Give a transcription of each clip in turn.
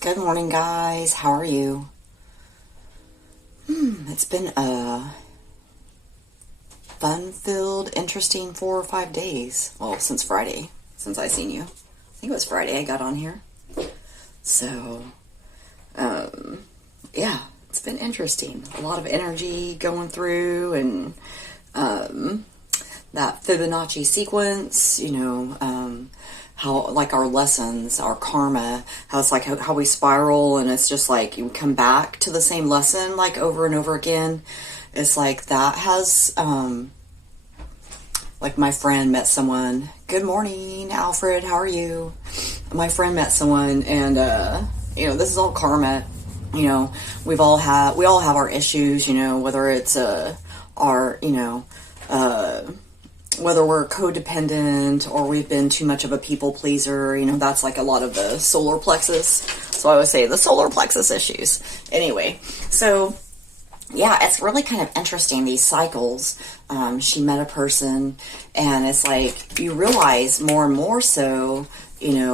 Good morning, guys. How are you? It's been a fun-filled, interesting 4 or 5 days. Well, since Friday, since I seen you. I think it was Friday I got on here. So, yeah, it's been interesting. A lot of energy going through, and that Fibonacci sequence, how, like, our lessons, our karma, how it's like how we spiral, and it's just like you come back to the same lesson like over and over again. It's like that has, like, my friend met someone. Good morning, Alfred. How are you? My friend met someone, and this is all karma. We all have our issues. Whether it's whether we're codependent or we've been too much of a people pleaser, that's like a lot of the solar plexus. So I would say the solar plexus issues. Anyway, so yeah, it's really kind of interesting, these cycles. She met a person, and it's like you realize more and more so,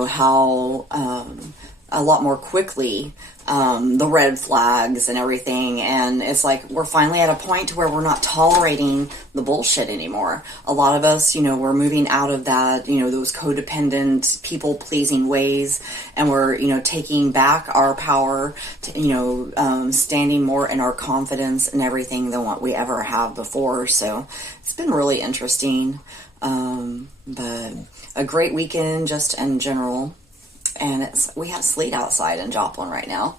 how a lot more quickly the red flags and everything, and it's like we're finally at a point to where we're not tolerating the bullshit anymore. A lot of us, we're moving out of that, those codependent, people-pleasing ways, and we're, taking back our power to, standing more in our confidence and everything than what we ever have before. So it's been really interesting, but a great weekend just in general. And we have sleet outside in Joplin right now.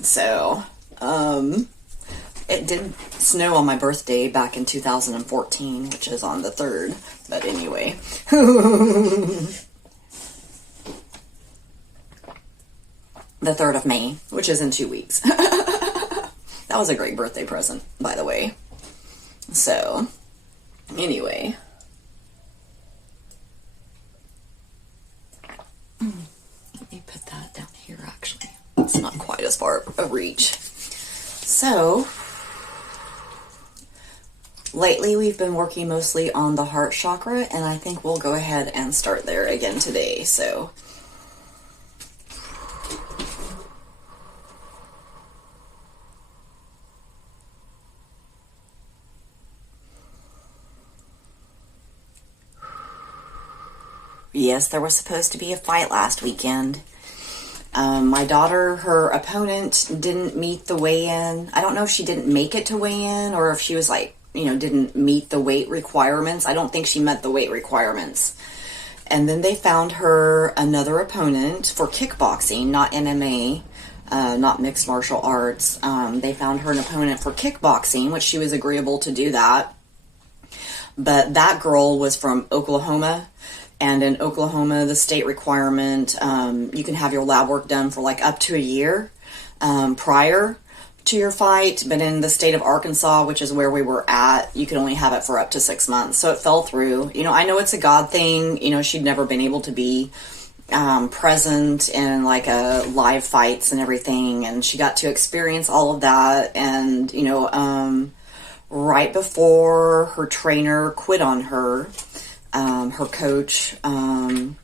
So, it did snow on my birthday back in 2014, which is on the 3rd. But anyway. The 3rd of May, which is in 2 weeks. That was a great birthday present, by the way. So, anyway. Let me put that down here, actually. It's not quite as far of reach. So, lately we've been working mostly on the heart chakra, and I think we'll go ahead and start there again today. So, yes, there was supposed to be a fight last weekend. My daughter, her opponent, didn't meet the weigh-in. I don't know if she didn't make it to weigh-in or if she was didn't meet the weight requirements. I don't think she met the weight requirements. And then they found her another opponent for kickboxing, not MMA, not mixed martial arts. They found her an opponent for kickboxing, which she was agreeable to do that. But that girl was from Oklahoma. And in Oklahoma, the state requirement, you can have your lab work done for like up to a year prior to your fight. But in the state of Arkansas, which is where we were at, you can only have it for up to 6 months. So it fell through. I know it's a God thing. She'd never been able to be present in like live fights and everything. And she got to experience all of that. And, right before her trainer quit on her, her coach, and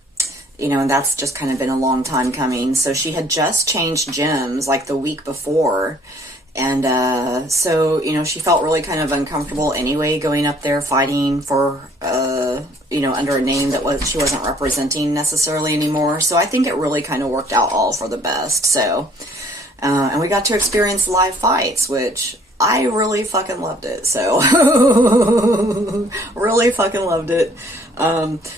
that's just kind of been a long time coming. So she had just changed gyms like the week before. And, so, she felt really kind of uncomfortable anyway, going up there fighting for, under a name that she wasn't representing necessarily anymore. So I think it really kind of worked out all for the best. So, and we got to experience live fights, which I really fucking loved it. So, really fucking loved it.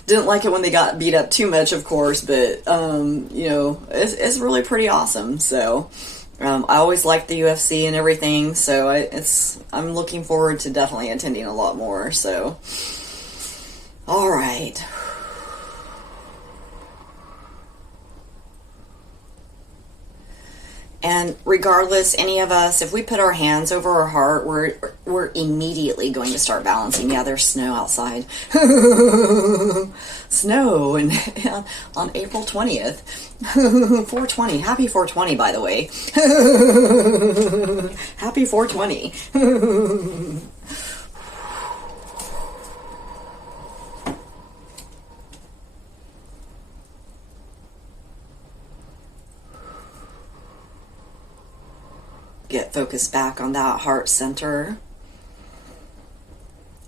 Didn't like it when they got beat up too much, of course, but, it's really pretty awesome. So, I always liked the UFC and everything, so I'm looking forward to definitely attending a lot more. So, all right. And regardless, any of us, if we put our hands over our heart, we're immediately going to start balancing. Yeah, there's snow outside. Snow on April 20th. 420. Happy 420, by the way. Happy 420. get focused back on that heart center,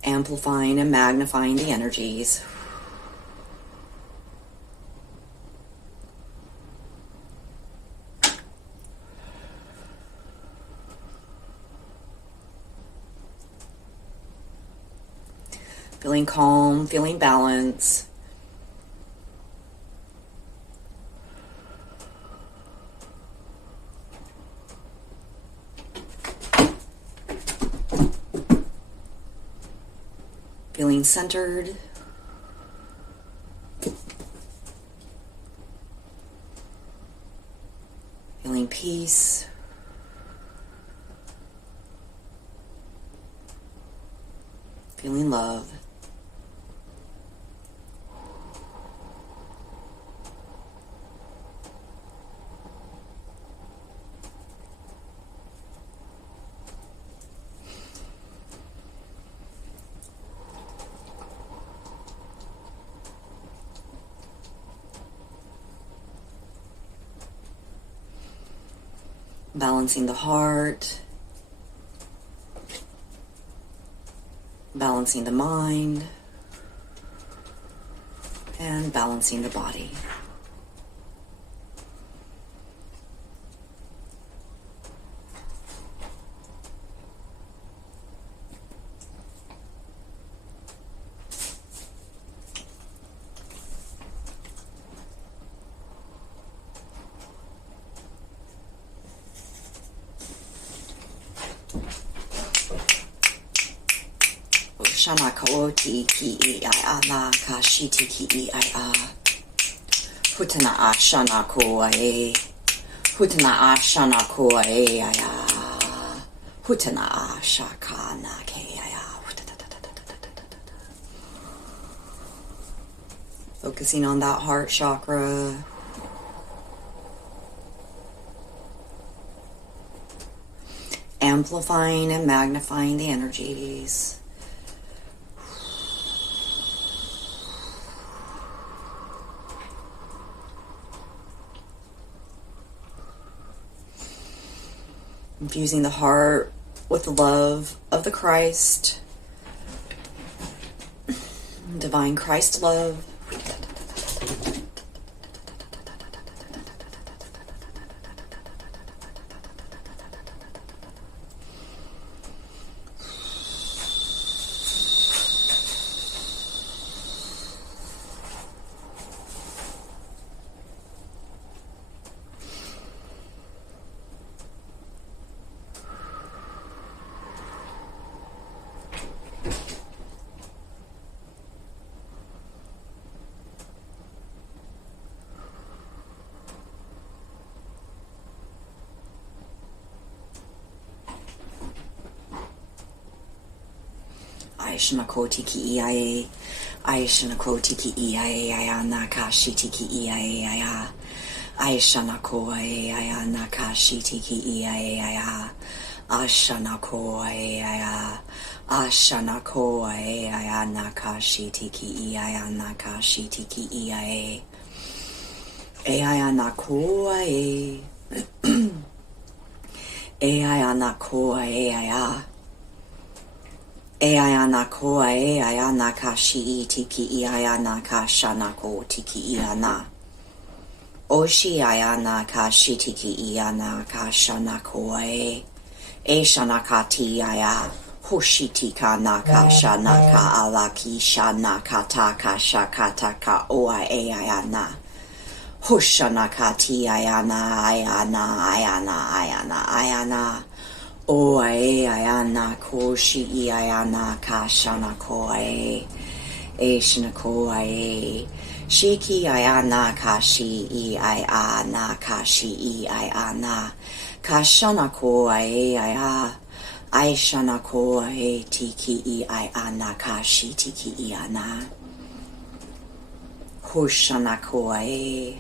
amplifying and magnifying the energies. Feeling calm, feeling balance. Feeling centered. Feeling peace. Feeling love. Balancing the heart, balancing the mind, and balancing the body. Shana kaoti ki I ana ka shiti ki I a. Hutana a shana ko e. Hutana a shana ko e I a. Hutana a shaka na ke I a. Focusing on that heart chakra. Amplifying and magnifying the energies. Infusing the heart with the love of the Christ, divine Christ love. Aishana koti ki iae, Aishana koti ki iae, Ayana kashi tiki iae, Aya, Aishana ko ae, Ayana kashi tiki iae, Aya, Ashana ko ae, Aya, Ashana ko ae, Ayana kashi tiki Ayana kashi tiki iae, Ayana ko ae, Ayana ko ae, Aya. Ayana ko ayana kashi tiki ayana kashana ko tiki iana. Oshi ayana kashi tiki iana kashana ko e. Eshana kati aya. Hoshiti ka naka shanaka alaki shanaka taka shakataka oa ayana. Hoshana kati ayana ayana ayana ayana ayana. O ae ayana ko shi ayana ka shana ko ae shana ko ae shiki ayana ka shi ayana ka shi ayana ka shana ko ae aya ai shana ko ae tiki ayana ka shi tiki ayana hoshana ko ae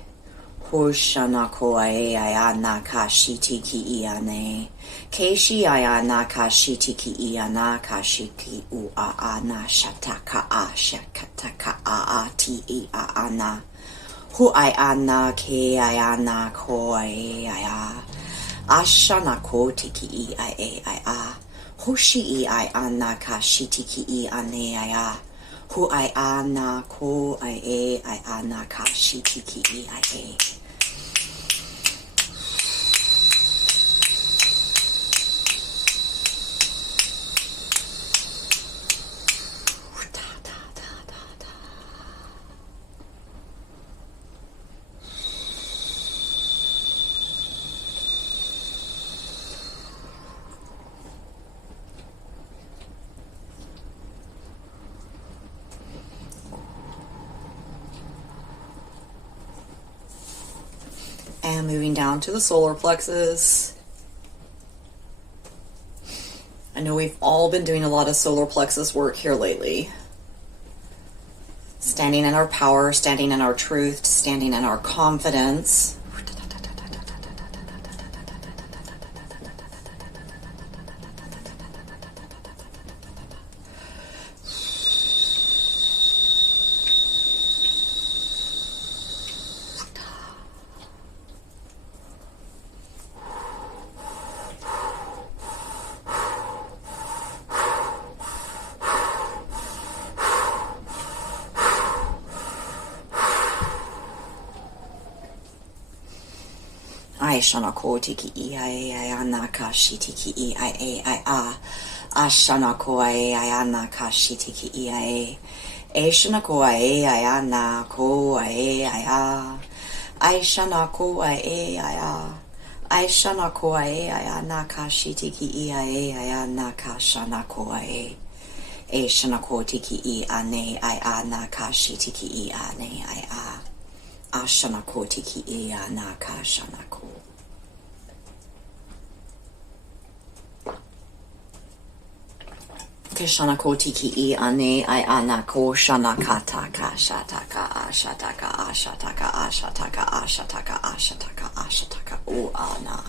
hoshana ko ae ayana ka shi tiki ayane Keishi ayana kashitiki iana kashiki uaana shataka a shakataka a ti I aana. Hu ayana ke ayana ko aya. Ashana ko tiki I a I a. Hoshi I anaka shitiki I ane I a. Hu I ana ko I a I anaka shitiki I a. And moving down to the solar plexus. I know we've all been doing a lot of solar plexus work here lately. Standing in our power, standing in our truth, standing in our confidence. Aishana ko tiki I a anaka shitiki I a I a. Ashana ko I anaka shitiki I a. Aishana ko I ana ko I a. Aishana ko I a. Aishana ko I anaka shitiki I anaka shana ko I. Aishana ko tiki ane I anaka shitiki ane I a. Ashana ko tiki anaka shana ko. Kishana ko tiki ane I anako shana kataka shataka ashataka ashataka ashataka ashataka ashataka ashataka o ana.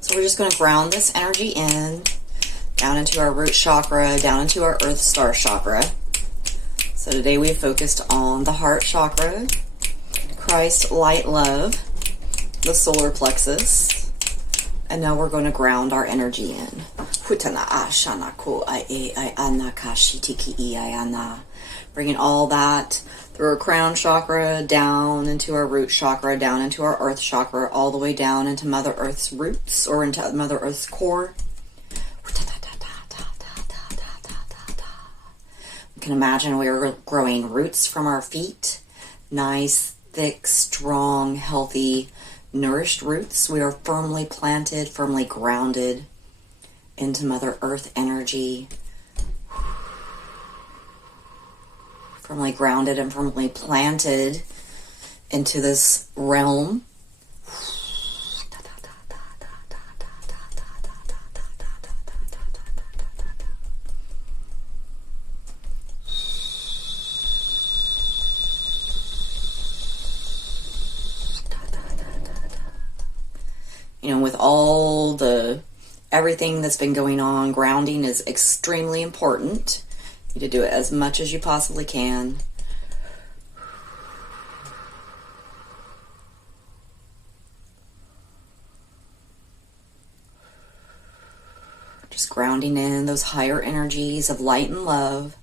So we're just going to ground this energy in, down into our root chakra, down into our earth star chakra. So today we focused on the heart chakra, Christ, light, love, the solar plexus, and now we're going to ground our energy in. Bringing all that through our crown chakra, down into our root chakra, down into our earth chakra, all the way down into Mother Earth's roots or into Mother Earth's core. We can imagine we are growing roots from our feet. Nice, thick, strong, healthy, nourished roots. We are firmly planted, firmly grounded into Mother Earth energy. Firmly grounded and firmly planted into this realm. You know, with all everything that's been going on, grounding is extremely important. You need to do it as much as you possibly can. Just grounding in those higher energies of light and love.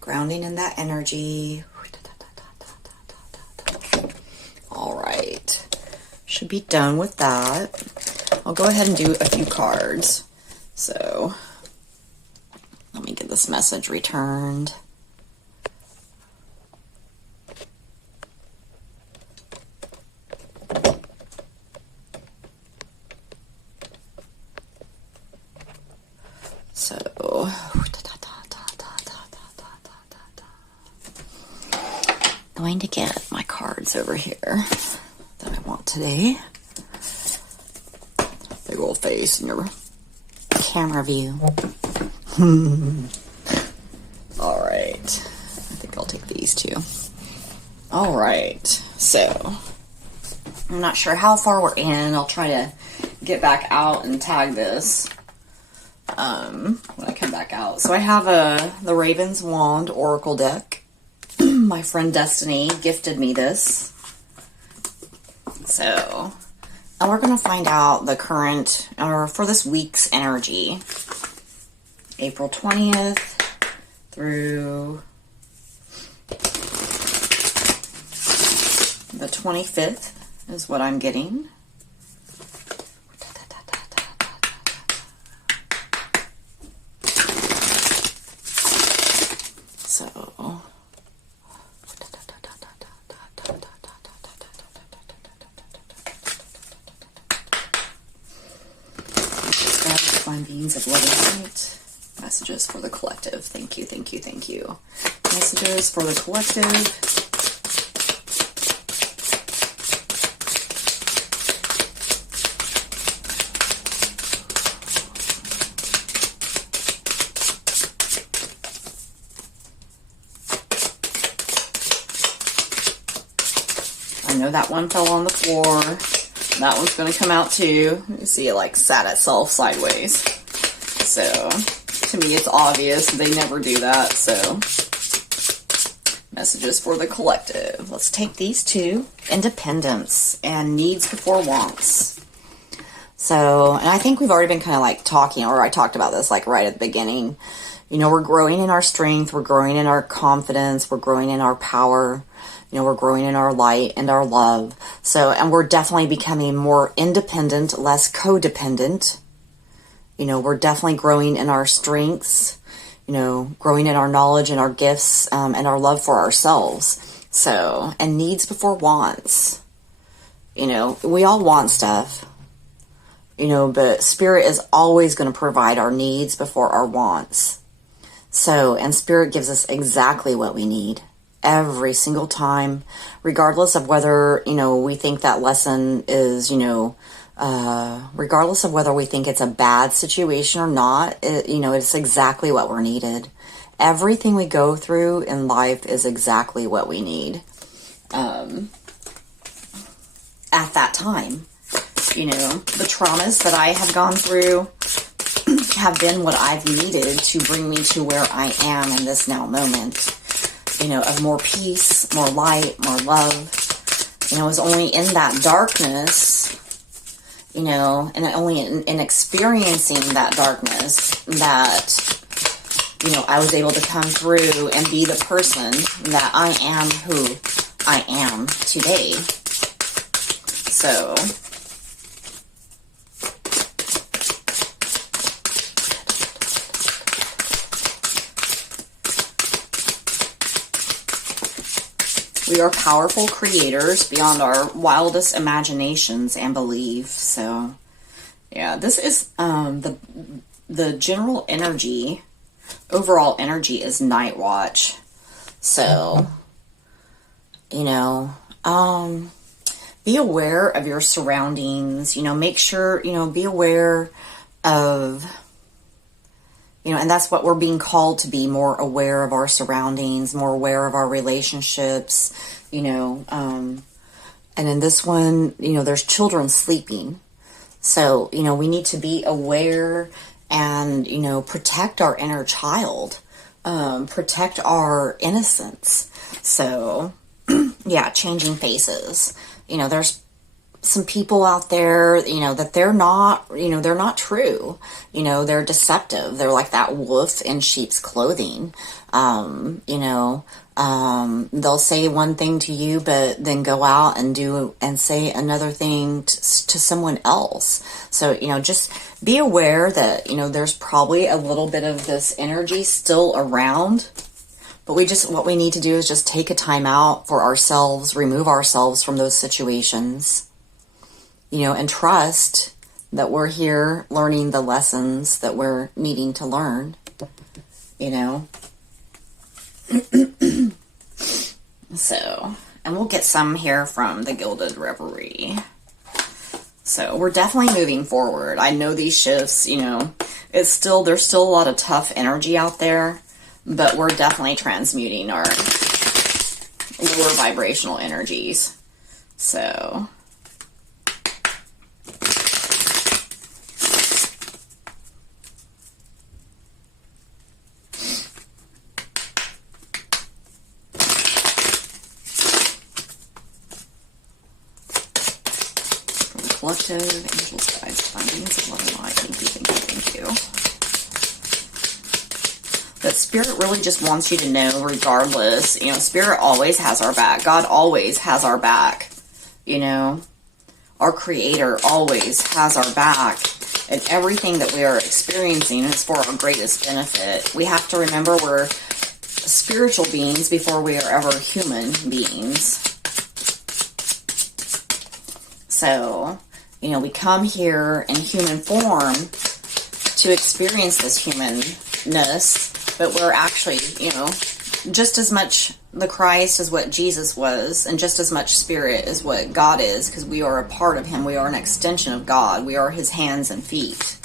Grounding in that energy. All right. Should be done with that. I'll go ahead and do a few cards. So, let me get this message returned. So, going to get my cards over here that I want today. Big old face in your camera view. All right. I think I'll take these two. All right. So, I'm not sure how far we're in. I'll try to get back out and tag this when I come back out. So I have the Raven's Wand Oracle deck. My friend Destiny gifted me this. So, and we're going to find out the current, or for this week's energy. April 20th through the 25th is what I'm getting. Beings of love and light. Messages for the collective. Thank you, thank you, thank you. Messages for the collective. I know that one fell on the floor. That one's going to come out too. You see it like sat itself sideways. So, to me it's obvious. They never do that. So, messages for the collective. Let's take these two. Independence and needs before wants. So, and I think we've already been kind of like talking, or I talked about this like right at the beginning. You know, we're growing in our strength. We're growing in our confidence. We're growing in our power. You know, we're growing in our light and our love. So, and we're definitely becoming more independent, less codependent. You know, we're definitely growing in our strengths, you know, growing in our knowledge and our gifts, and our love for ourselves. So, and needs before wants. You know, we all want stuff, you know, but Spirit is always going to provide our needs before our wants. So, and Spirit gives us exactly what we need. Every single time, regardless of whether, you know, we think that lesson is, you know, regardless of whether we think it's a bad situation or not, you know, it's exactly what we're needed. Everything we go through in life is exactly what we need. At that time, you know, the traumas that I have gone through have been what I've needed to bring me to where I am in this now moment. You know, of more peace, more light, more love. You know, it was only in that darkness, you know, and only in experiencing that darkness that, you know, I was able to come through and be the person that I am who I am today. So, we are powerful creators beyond our wildest imaginations and beliefs. So, yeah, this is the general energy, overall energy is Night Watch. So, you know, be aware of your surroundings. You know, make sure, you know, be aware of, you know, and that's what we're being called to be, more aware of our surroundings, more aware of our relationships, you know. And in this one, you know, there's children sleeping. So, you know, we need to be aware and, you know, protect our inner child, protect our innocence. So, yeah, changing faces. You know, there's some people out there, that they're not, they're not true. They're deceptive. They're like that wolf in sheep's clothing. They'll say one thing to you, but then go out and do and say another thing to someone else. So, just be aware that, there's probably a little bit of this energy still around. But what we need to do is just take a time out for ourselves, remove ourselves from those situations, and trust that we're here learning the lessons that we're needing to learn, So, and we'll get some here from the Gilded Reverie. So we're definitely moving forward. I know these shifts, there's still a lot of tough energy out there, but we're definitely transmuting our lower vibrational energies. So, collective, angels, guides, findings of love and light. Thank you. But Spirit really just wants you to know, regardless, Spirit always has our back. God always has our back. Our Creator always has our back. And everything that we are experiencing is for our greatest benefit. We have to remember we're spiritual beings before we are ever human beings. So, we come here in human form to experience this humanness, but we're actually, just as much the Christ as what Jesus was, and just as much Spirit as what God is, because we are a part of Him. We are an extension of God. We are His hands and feet.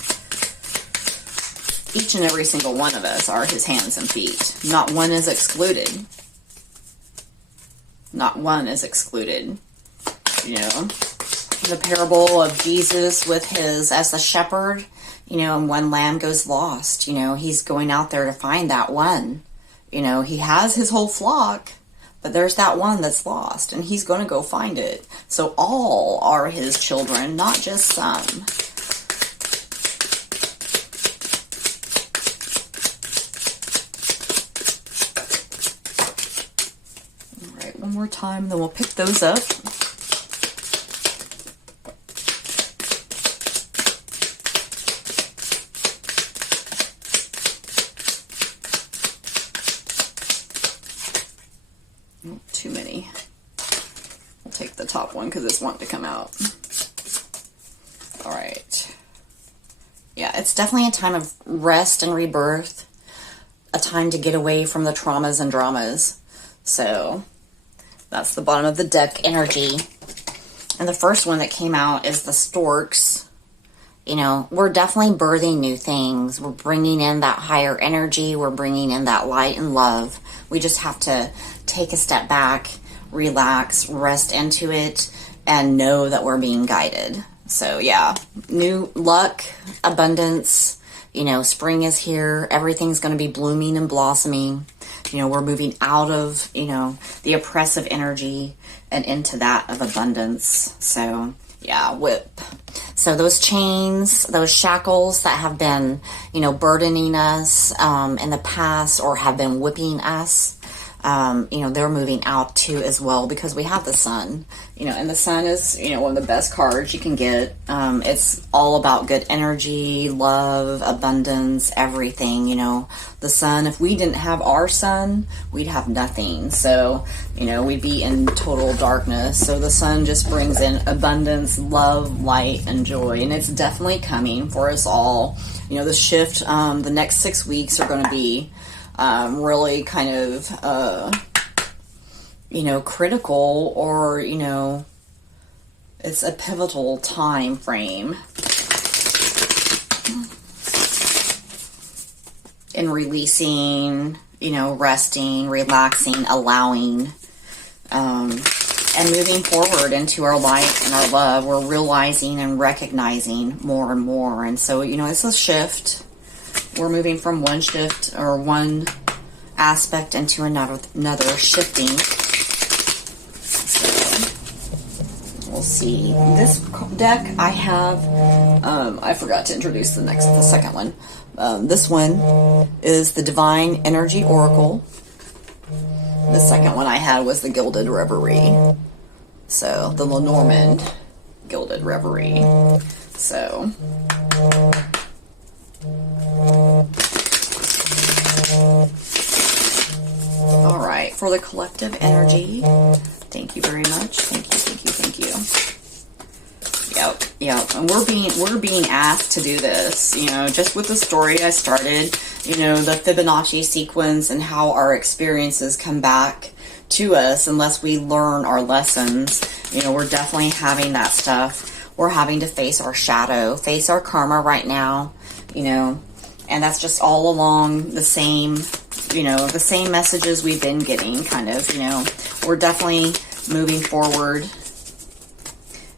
Each and every single one of us are His hands and feet. Not one is excluded. Not one is excluded. The parable of Jesus as a shepherd, and one lamb goes lost. He's going out there to find that one. He has his whole flock, but there's that one that's lost, and he's going to go find it. So all are his children, not just some. All right, one more time, then we'll pick those up. Too many. We'll take the top one because it's wanting to come out. All right. Yeah, it's definitely a time of rest and rebirth. A time to get away from the traumas and dramas. So, that's the bottom of the deck energy. And the first one that came out is the storks. We're definitely birthing new things. We're bringing in that higher energy. We're bringing in that light and love. We just have to take a step back, relax, rest into it, and know that we're being guided. So yeah, new luck, abundance, spring is here. Everything's going to be blooming and blossoming. We're moving out of, the oppressive energy and into that of abundance. So yeah, whip. So those chains, those shackles that have been, burdening us in the past or have been whipping us, they're moving out too as well, because we have the sun, and the sun is, one of the best cards you can get. It's all about good energy, love, abundance, everything. The sun, if we didn't have our sun, we'd have nothing. So, we'd be in total darkness. So the sun just brings in abundance, love, light, and joy. And it's definitely coming for us all. The shift, the next 6 weeks are going to be really kind of, critical, or, it's a pivotal time frame in releasing, resting, relaxing, allowing, and moving forward into our light and our love. We're realizing and recognizing more and more. And so, it's a shift. We're moving from one shift or one aspect into another shifting. So we'll see. This deck I have, I forgot to introduce the second one. This one is the Divine Energy Oracle. The second one I had was the Gilded Reverie. So, the Lenormand Gilded Reverie. So, all right, for the collective energy, thank you very much. Thank you, thank you, thank you. Yep. And we're being asked to do this, you know, just with the story I started, you know, the Fibonacci sequence and how our experiences come back to us unless we learn our lessons. You know, we're definitely having that stuff. We're having to face our shadow, face our karma right now, you know, and that's just all along the same, you know, the same messages we've been getting, kind of, you know. We're definitely moving forward,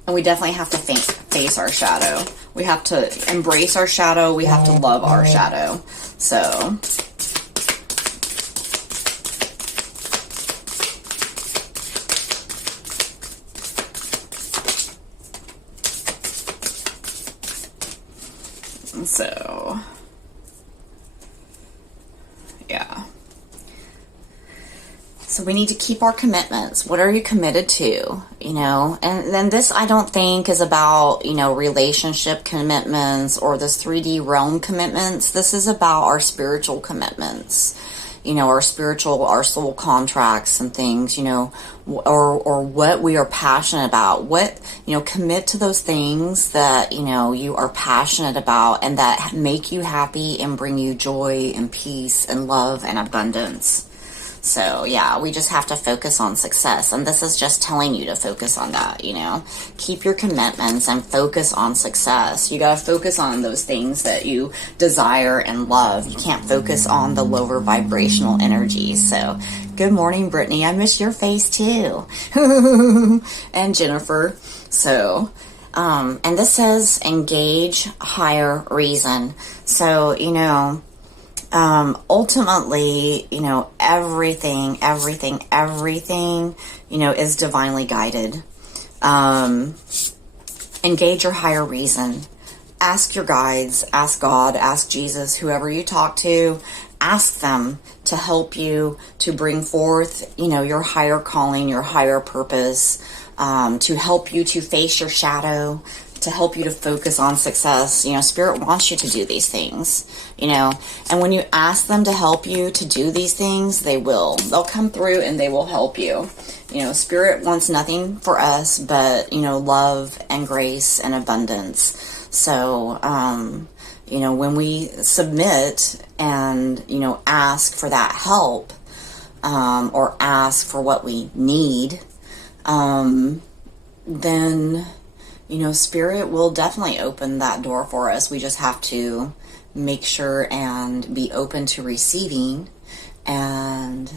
and we definitely have to face our shadow. We have to embrace our shadow. We have to love our shadow. So, yeah. So we need to keep our commitments. What are you committed to? You know, and then this I don't think is about, you know, relationship commitments or this 3D realm commitments. This is about our spiritual commitments. You know, our soul contracts and things, you know, or what we are passionate about. What, you know, commit to those things that, you know, you are passionate about and that make you happy and bring you joy and peace and love and abundance. So, yeah, we just have to focus on success. And this is just telling you to focus on that, you know. Keep your commitments and focus on success. You got to focus on those things that you desire and love. You can't focus on the lower vibrational energies. So, good morning, Brittany. I miss your face, too. And Jennifer. So, and this says engage higher reason. So, you know, ultimately, you know, everything, you know, is divinely guided. Engage your higher reason. Ask your guides, ask God, ask Jesus, whoever you talk to, ask them to help you to bring forth, you know, your higher calling, your higher purpose, to help you to face your shadow, to help you to focus on success. You know, Spirit wants you to do these things, you know, and when you ask them to help you to do these things, they will. They'll come through and they will help you. You know, Spirit wants nothing for us but, you know, love and grace and abundance. So, you know, when we submit and, you know, ask for that help, or ask for what we need, then, you know, Spirit will definitely open that door for us. We just have to make sure and be open to receiving, and,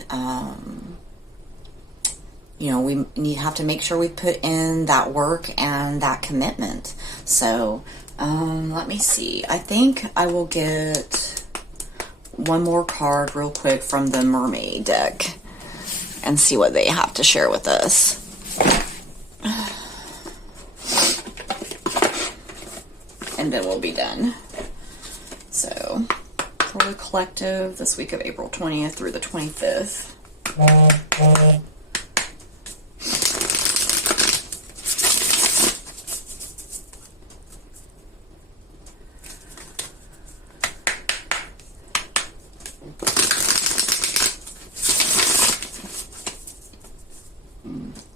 you know, we have to make sure we put in that work and that commitment. So, let me see. I think I will get one more card real quick from the Mermaid deck and see what they have to share with us. And then we'll be done. So, for the collective, this week of April 20th through the 25th.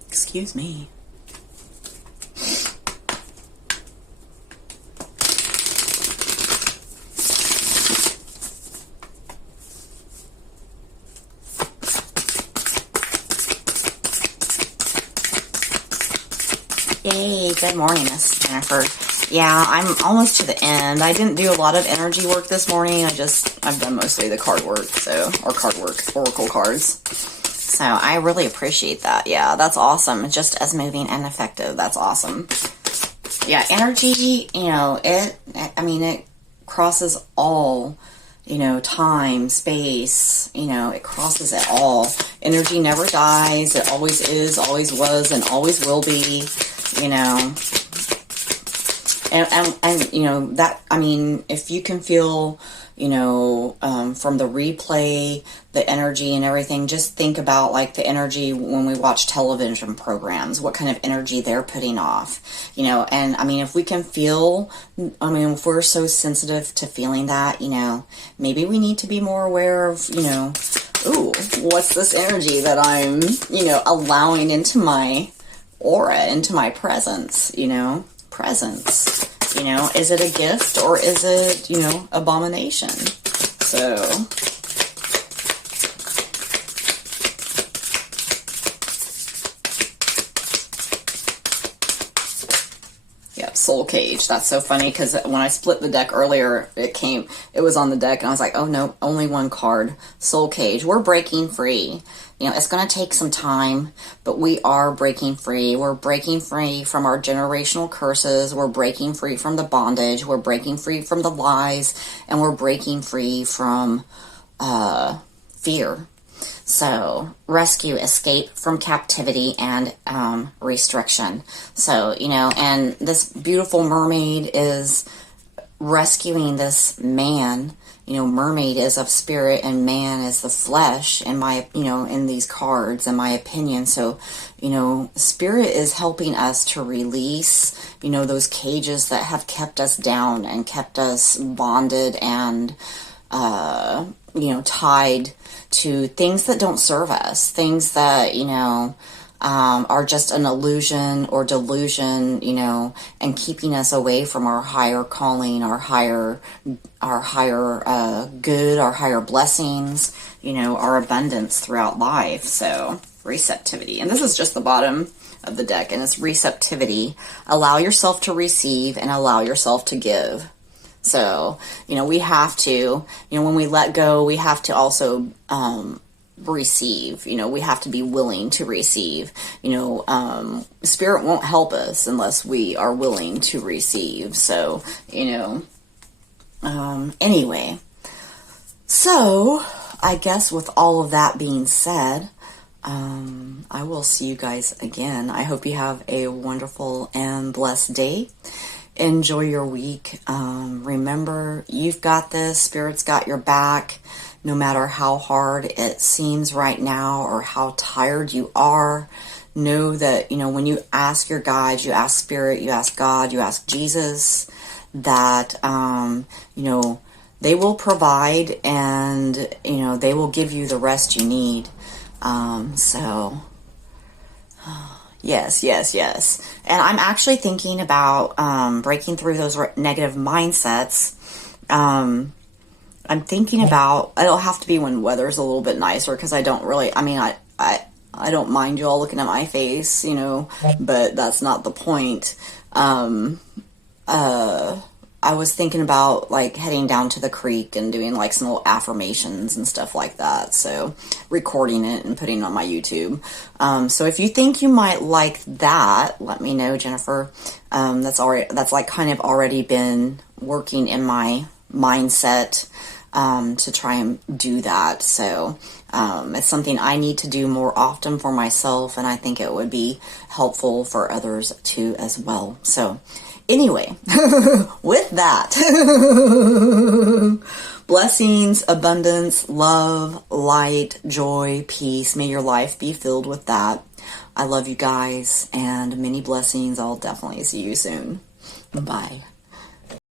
Excuse me. Yay, good morning, Miss Jennifer. Yeah, I'm almost to the end. I didn't do a lot of energy work this morning. I've done mostly the card work, or card work, oracle cards. So I really appreciate that. Yeah, that's awesome. Just as moving and effective. That's awesome. Yeah, energy, you know, it crosses all, you know, time, space, you know, it crosses it all. Energy never dies. It always is, always was, and always will be. you know. And you know, that, I mean, if you can feel, you know, from the replay, the energy and everything, just think about like the energy when we watch television programs, what kind of energy they're putting off, you know. And I mean, if we can feel, I mean, if we're so sensitive to feeling that, you know, maybe we need to be more aware of, you know, ooh, what's this energy that I'm, you know, allowing into my aura, into my presence, you know. Presence, you know, is it a gift or is it, you know, abomination? So yep, soul cage. That's so funny because when I split the deck earlier, it was on the deck and I was like, oh no, only one card. Soul cage. We're breaking free. You know, it's going to take some time, but we are breaking free. We're breaking free from our generational curses. We're breaking free from the bondage. We're breaking free from the lies. And we're breaking free from fear. So, rescue, escape from captivity and restriction. So, you know, and this beautiful mermaid is rescuing this man. You know, mermaid is of spirit and man is the flesh, in my, you know, in these cards, in my opinion. So, you know, spirit is helping us to release, you know, those cages that have kept us down and kept us bonded and, you know, tied to things that don't serve us, things that, you know, are just an illusion or delusion, you know, and keeping us away from our higher calling, our higher good, our higher blessings, you know, our abundance throughout life. So receptivity, and this is just the bottom of the deck, and it's receptivity. Allow yourself to receive and allow yourself to give. So, you know, we have to, you know, when we let go, we have to also, receive, you know, we have to be willing to receive, you know, spirit won't help us unless we are willing to receive. So, you know, anyway, so I guess with all of that being said, I will see you guys again. I hope you have a wonderful and blessed day. Enjoy your week. Remember, you've got this. Spirit's got your back. No matter how hard it seems right now or how tired you are, know that, you know, when you ask your guides, you ask Spirit, you ask God, you ask Jesus, that, you know, they will provide and, you know, they will give you the rest you need. So, yes. And I'm actually thinking about breaking through those negative mindsets. I'm thinking about, it'll have to be when weather's a little bit nicer, because I don't really, I mean, I don't mind you all looking at my face, you know, but that's not the point. I was thinking about like heading down to the creek and doing like some little affirmations and stuff like that. So recording it and putting it on my YouTube. So if you think you might like that, let me know, Jennifer. That's like kind of already been working in my mindset, to try and do that. So, it's something I need to do more often for myself, and I think it would be helpful for others too as well. So, anyway, with that, blessings, abundance, love, light, joy, peace. May your life be filled with that. I love you guys, and many blessings. I'll definitely see you soon. Bye.